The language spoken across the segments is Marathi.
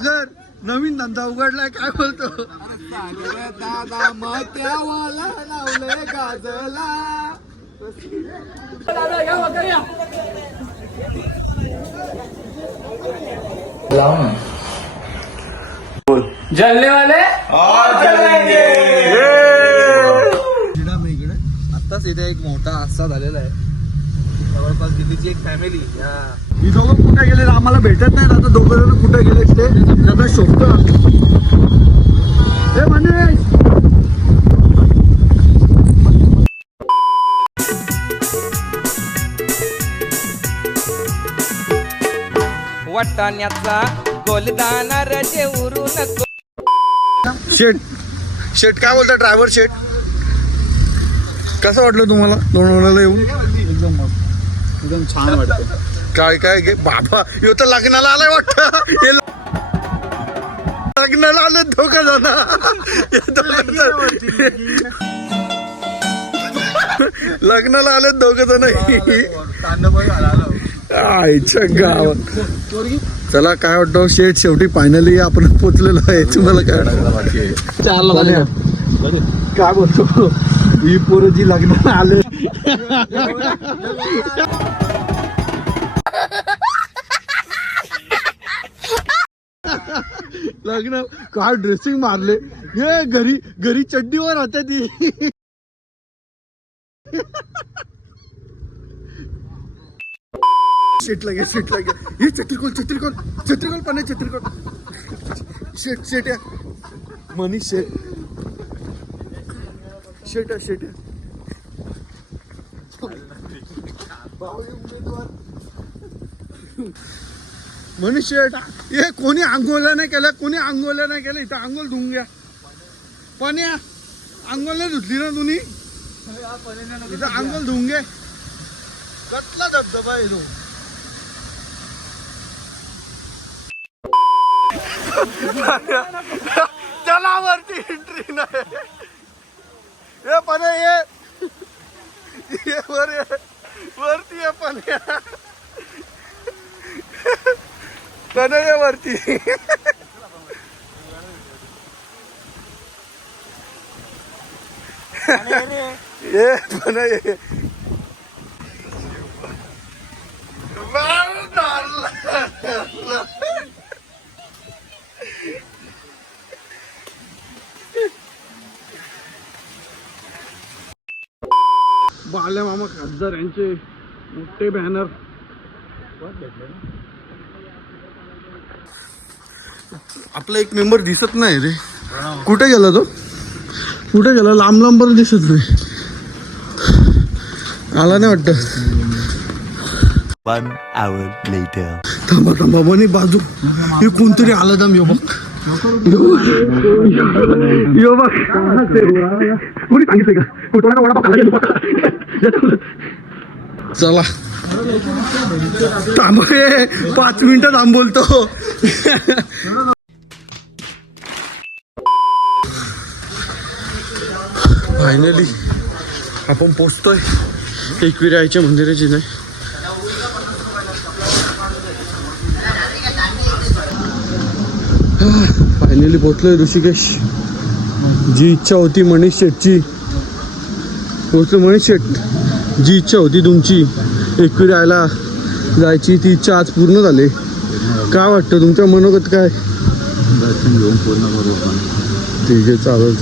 सागर नवीन धंदा उघडलाय काय बोलतो दादा मत्यावाला लावले गाजला जलने वाले इकडे आताच इथे एक मोठा हादसा झालेला आहे जवळपास दिल्लीची एक फॅमिली ही दोघं कुठे गेले आम्हाला भेटत नाही आता दोघं जण कुठे गेले ते त्याचा शोधतो हे मनीष वाटाण्याचा गोलदाना रजे उरू नको. शेट शेट काय बोलता ड्रायव्हर शेट कसं वाटलं तुम्हाला लोणावळ्याला येऊन एकदम मस्त एकदम छान वाटतं काय काय गे बाबा यो तर लग्नाला आलाय वाटतं लग्नाला आले दोघं जण लग्नाला आले दोघं जण आईच्या गावात चला काय वाटतं शेट शेवटी फायनली आपण पोचलेलो आहे तुम्हाला काय काय बोलतो ही पोरं जी लग्नाला आले लग्न काय ड्रेसिंग मारले हे घरी घरी चड्डीवर होत्या ती शेट लगे हे छत्रीकोल पण आहे छत्रीकोल शेट या मनीष शेट मनीष शेट हे कोणी आंघोळ्या नाही केलं इथं आंघोळ धुवून घ्या पण या आंघोळ नाही धुतली ना तुम्ही इथं आंघोळ धुवून घे कसला धबधबा आहे तो चला वरती एंट्री नाही हे पण ये वरती ये पण ये वरती ये पण ये बाल्या मामा खासदार यांचे मोठे बॅनर आपला एक मेंबर दिसत नाही रे कुठे गेला लांब दिसत नाही आला नाही वाटत 1 hour later. थांबा बनी बाजू हे कोणतरी आलं दम यो बघ कोणी सांगितलं का कुठला वडापाव चला थांब 5 मिनिटं थांब बोलतो फायनली आपण पोचतोय एकविरायच्या मंदिराची नाही फायनली पोचलोय ऋषिकेश जी इच्छा होती मनीष शेटची पोचलो मनीष शेट जी इच्छा होती तुमची एकविरायला जायची ती इच्छा आज पूर्ण झाली काय वाटतं तुमच्या मनोगत काय दर्शन घेऊन पूर्ण करू आपण ठीक आहे चालेल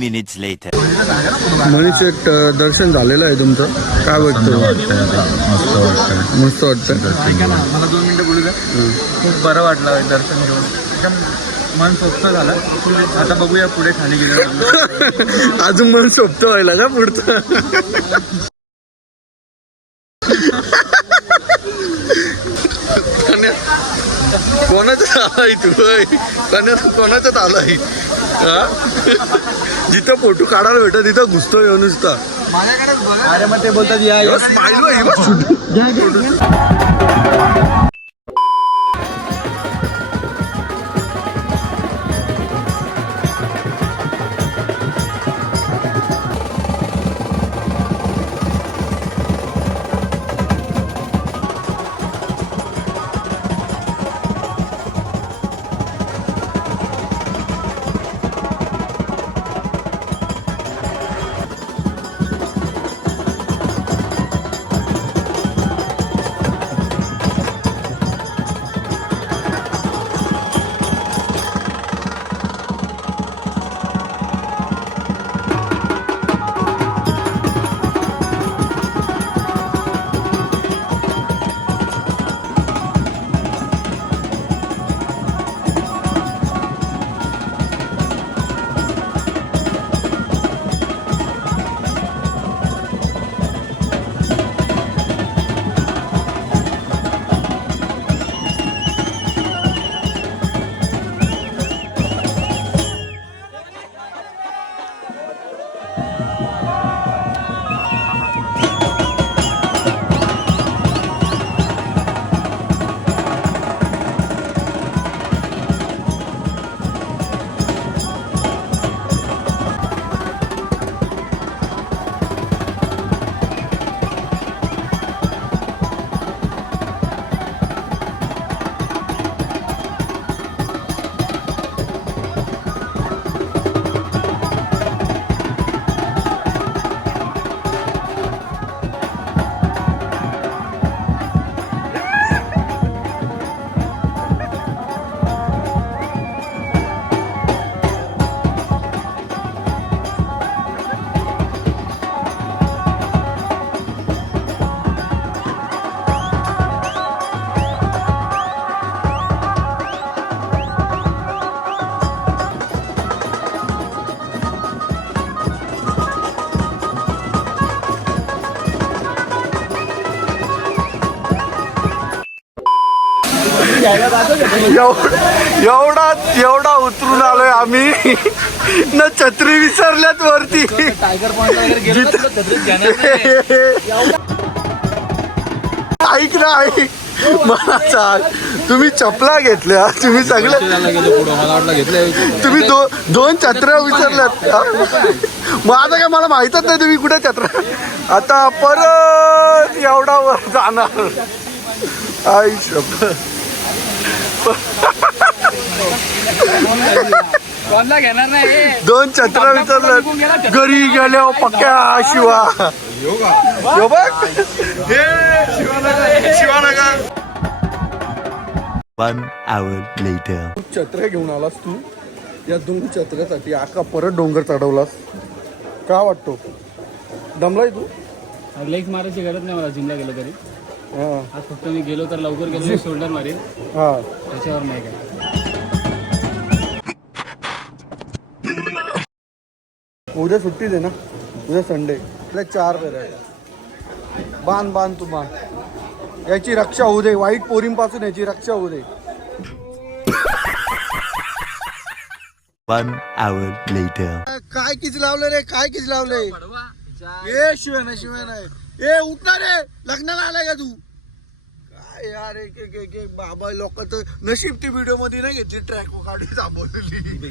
minutes later. मनीष शेट दर्शन झालेलं आहे तुमचं काय वाटतं मस्त वाटतं मला 2 मिनिटं बोलू द्या खूप बरं वाटलं दर्शन घेऊन एकदम मन स्वच्छ झालं. आता बघूया पुढे खाली गेलं. अजून मन सोपतं व्हायला का पुढचं. कोणाचं आलाय तू कोणाच्यात आलाय जिथं फोटो काढायला भेटत तिथं घुसतो येऊन नुसता. माझ्याकडेच बघा. अरे मग ते बोलतात या स्माईल एवढा उतरून आलोय आम्ही ना छत्री विसरल्यात वरती. टायगर पॉइंट वगैरे गेलो तर छत्रीत घेणार. ऐक ना ऐक मला सांग तुम्ही चपला घेतल्या तुम्ही सगळे तुम्ही दोन छत्र्या विसरल्यात. मग आता काय मला माहितच नाही तुम्ही कुठे छत्र्या. आता परत एवढा वर जाणार. आई शपथ कोणला घेणार नाही. दोन छत्र्या विसरल्यात घरी गेल्या पक्क्या शिवा. यो बघ हे शिवानगर. 1 hour later. छत्र्या घेऊन आलास तू या 2 छत्र्यासाठी आका परत डोंगर चढवलास का वाटतो. दमलाय तू. लेग्स मारायची गरज नाही मला जिमला गेलो तरी. हा आज फक्त मी गेलो तर लवकर गेलो शोल्डर मारेल हा त्याच्यावर नाही काय. उद्या सुट्टीच आहे ना. उद्या संडे. आपल्या 4 पेर आहे. बांध तू बांध. याची रक्षा होऊ दे. वाईट पोरींपासून याची रक्षा होऊ दे. 1 hour later. काय किच लावलं रे काय किच लावलंय. ए शिवाय ए उठणार रे. लग्नाला आलाय का तू. काय यार बाबा लोक तर नशीब ती व्हिडिओ मध्ये नाही घेतली. ट्रॅक काढून थांबवलेली.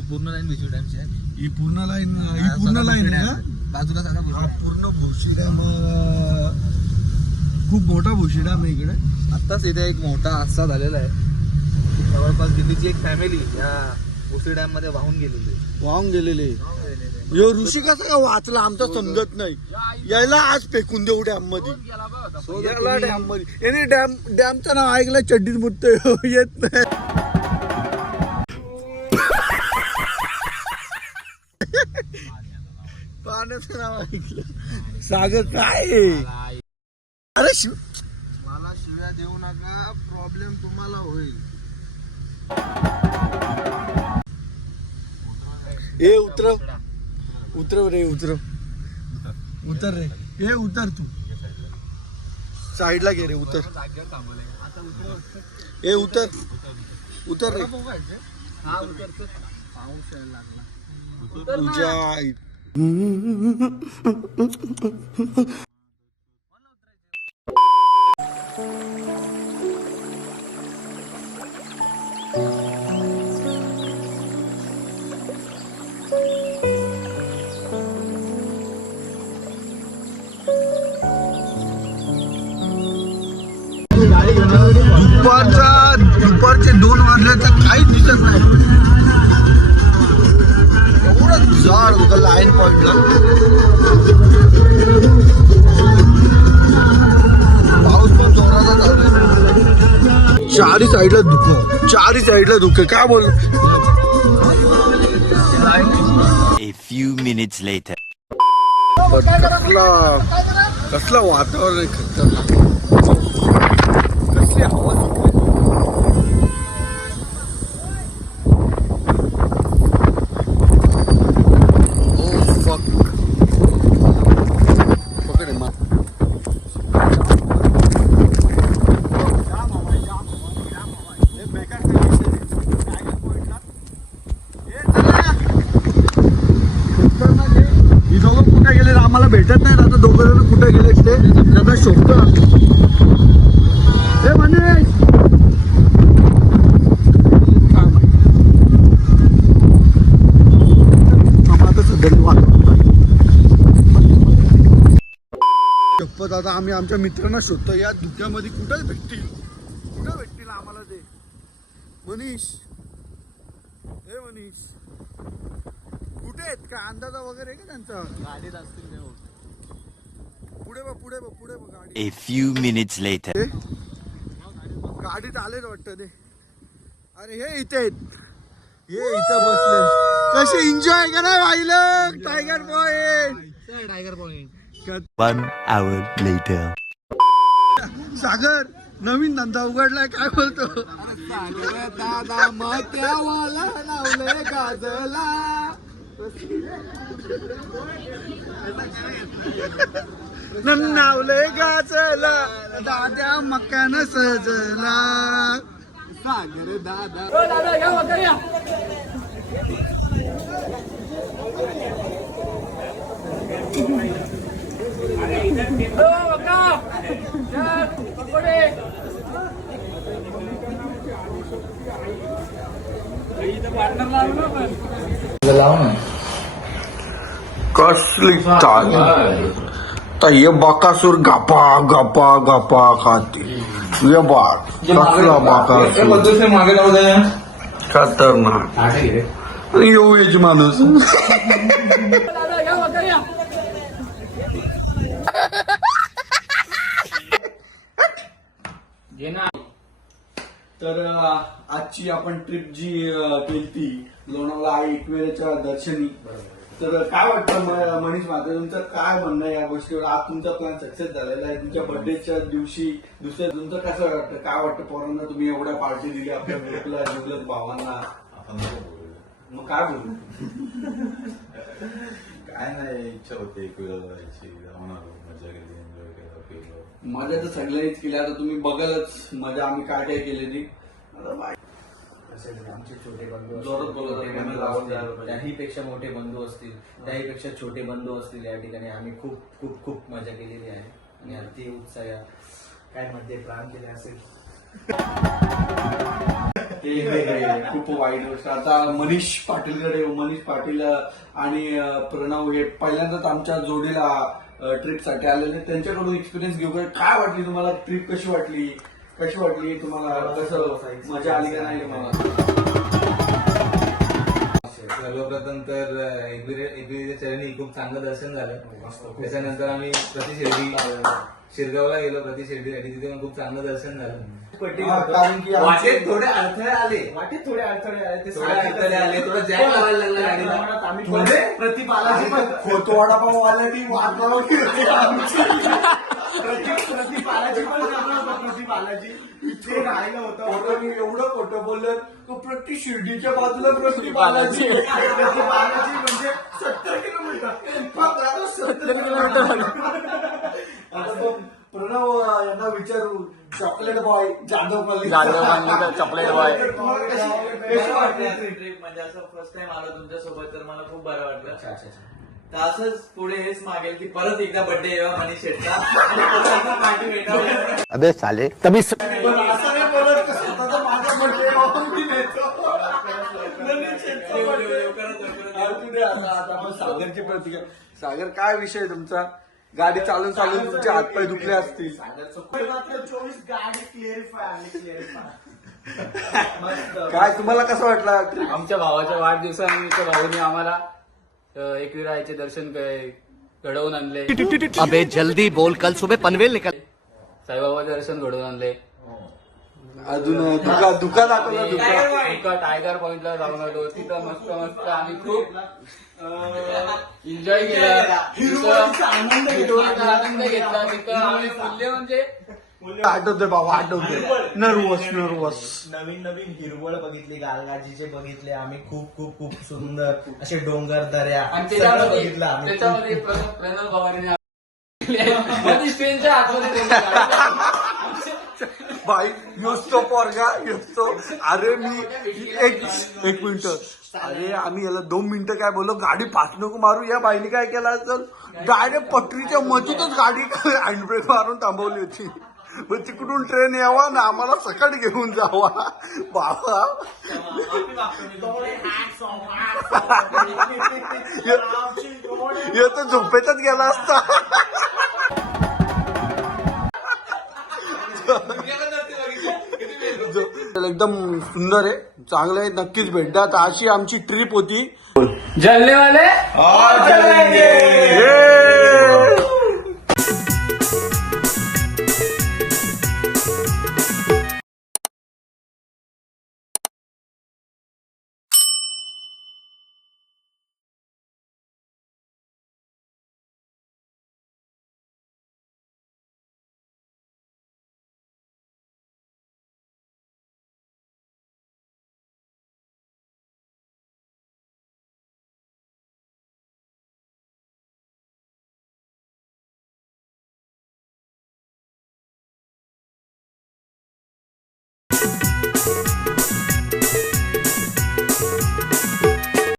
पूर्ण लाईन बिशू डॅमची आहे. ही पूर्ण लाईन आहे का. बाजूला सांगा पूर्ण भुशी डॅम. खूप मोठा भुशी डॅम आहे इकडे. आत्ताच इथे एक मोठा हादसा झालेला आहे. जवळपास दिल्लीची एक फॅमिली या भुशी डॅम मध्ये वाहून गेलेली. यो ऋषी कसा का वाचला आमचा समजत नाही. यायला आज फेकून देऊ डॅम मध्ये. डॅम मध्ये याने डॅमचं नाव ऐकलं चड्डीत बुडतोय येत नाही. पाण्याचं नाव ऐकलं सागर काय. अरे मला शिव्या देऊ नका. प्रॉब्लेम तुम्हाला होईल. ए उतरव उतरव रे उतर रे ए उतर तू साईडला घे रे उतर ए उतर रे तुझ्या आई- दुपारचे 2 वाजले तर काहीच दिसत नाही एवढं जाड होतं लाईन पॉइंटला पाऊस पण जोराचा चालू आहे चारी साईडला धुकं काय बोल A few minutes later. कसला वातावरण आहे खतरनाक कसली हवा आम्हाला भेटत नाही आता दोघं जण कुठे गेले ते त्याचा शोधत हे म्हणे शपथ आता आम्ही आमच्या मित्रांना शोधतो या धुक्यामध्ये कुठं भेटतील आम्हाला ते मनीष हे मनीष कुठे आहेत का अंदाजा वगैरे आहे का त्यांचा गाडीत असतील ते पुढे बघ गाडी A few minutes later. गाडीत आलेच वाटतं ते अरे हे इथे आहेत हे इथं बसले कसे एन्जॉय करा पाहिलं टायगर पॉइंट 1 hour later. सागर नवीन धंदा उघडलाय काय बोलतो दादा मत्यावाला लावले गाजला नावले गाजला दाद्या मकान सजला सागर दादा कसली चाल तर हे बकासूर गपा गपा गपा खाते ये बाळ कसला बकासूर मागे लावू दे खतरनाक आणि येऊ याची माणूस तर आजची आपण ट्रिप जी केली लोणावळा आई एकवेळेच्या दर्शनी तर काय वाटतं मनीष मात्र तुमचं काय म्हणणं आहे या गोष्टीवर आज तुमचा प्लॅन सक्सेस झालेला आहे तुमच्या बर्थडेच्या दिवशी दुसऱ्या तुमचं कसं वाटतं काय वाटतं पोरांना तुम्ही एवढ्या पार्टी दिली आपल्या ग्रुपला जुगलत भावांना मग काय बोलू काय नाही इच्छा होती एक वेळा जायची जाऊन आलो मजा केली एन्जॉय केला केलं मजा तर सगळ्यांनीच केली आता तुम्ही बघालच मजा आम्ही काय काय केलेली आमचे छोटे बंधू जोरात बोला, मोठे त्यांना बंधू लावून असतील, द्यायला पाहिजे. त्याहीपेक्षा मोठे बंधू असतील त्याहीपेक्षा छोटे बंधू असतील या ठिकाणी आम्ही खूप खूप खूप मजा केलेली आहे आणि अति उत्साह काय मध्ये प्राण केले असेल खूप वाईट गोष्ट आता मनीष पाटीलकडे मनीष पाटील आणि प्रणव हे पहिल्यांदाच आमच्या जोडीला ट्रिप साठी आलेले त्यांच्याकडून एक्सपिरियन्स घेऊ काय वाटली तुम्हाला ट्रिप कशी वाटली तुम्हाला कसं मजा आली का नाही तुम्हाला सर्वप्रथम तर एकविरेच्या चरणी खूप चांगलं दर्शन झालं त्याच्यानंतर आम्ही शिरगावला गेलो शिर्डीसाठी तिथे पण खूप चांगलं दर्शन झालं कारण की वाटेत थोडे अडथळे आले थोडे अडथळे आले ते थोडे अडथळे आले थोडं जॅम लावायला लागला गाडीला आम्ही म्हणजे प्रतिपालाची पण खोतो वडापाव वाल्यानी वाट लावून प्रतिपालाची पण प्रतिपालाची इथे राहिलं होतं मी एवढं खोटं बोललं तो प्रति शिर्डीच्या बाजूला प्रति बालाजी म्हणजे 70 किलोमीटर 70 किलोमीटर. आता तो प्रणव यांना विचारू chocolate boy Jadhav chocolate boy trip म्हणजे असं फर्स्ट टाइम आलो तुमच्या सोबत तर मला खूप बरं वाटलं. तर असंच पुढे हेच मागेल की परत एकदा बर्थडे यावा मनीष शेटचा आणि परत पार्टी भेटावं. अबे साले तभी पण असं नाही बोलत की स्वतःचा माझा बर्थडे वाहून मी नेतो. मनीष शेटचा birthday. आता आपण सागरची प्रतिक्रिया. सागर काय विषय तुमचा गाडी चालून चालून तुमचे हातपाय दुखले असतील. 24 गाडी क्लिअरिफाय काय तुम्हाला कसं वाटलं? आमच्या भावाच्या वाढदिवसानिमित्त भाऊने आम्हाला एकविरायचे दर्शन घडवून आणले. अबे जल्दी बोल कल सुबह पनवेल निकल. साईबाबाचे दर्शन घडवून आणले. अजून दुका दाखवला दुका टायगर पॉइंटला जाऊन आलो. तिथं मस्त मस्त आम्ही खूप एन्जॉय केला. आनंद घेतला. तिथं आम्ही फुलले म्हणजे आठवतोय बाबा आठवतोय. नर्वस नवीन हिरवळ बघितली, गालगाजीचे बघितले आम्ही. खूप खूप खूप सुंदर असे डोंगर दऱ्या आणि सगळं बघितलं आम्ही. त्याच्यामध्ये प्रणव पवारने ट्रेनच्या आतमध्ये भाई योस्तो पोरगा योस्तो. अरे मी एक मिनिट. अरे आम्ही याला 2 मिनिटं काय बोललो गाडी पाच नको मारू. या बाईने काय केलं असेल डायरेक्ट पटरीच्या मधूनच गाडी हँडब्रेक मारून थांबवली होती. मग तिकडून ट्रेन यावा ना आम्हाला सकट घेऊन जावा. बाबा तर झोपेतच गेला असता. एकदम सुंदर आहे चांगलं आहे. नक्कीच भेटतात. अशी आमची ट्रिप होती. जलने वाले जलेंगे.